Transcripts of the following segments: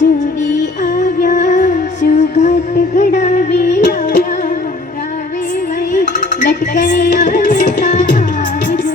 જોડી આવ્યા શું ઘાટ ઘડાવી લાવ્યા મારા વેવાઈ લટકણિયા લેતા આવજો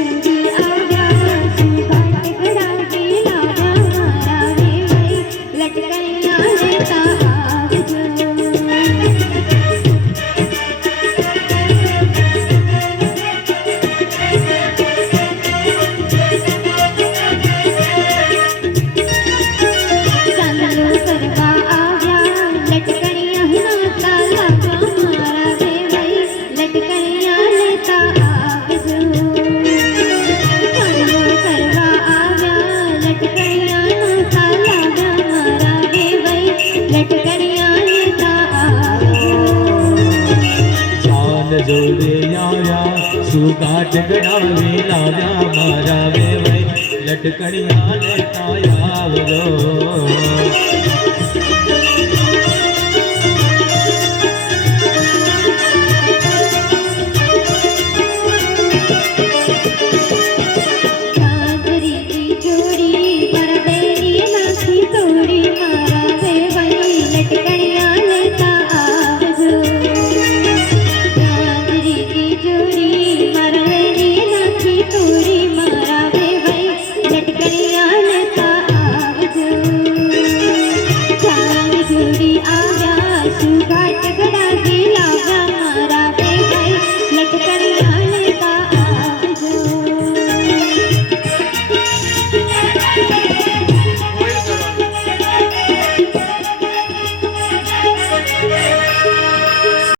જોડી આવ્યા શું ઘાટ ઘડાવી લાવ્યા મારા વેવાઈ લટકણિયા લેતા આવજો જોડે આવ્યા સુગાટ ગડાવી લાવ્યા મારા વેવાઈ લટકણિયા લેતા આવજો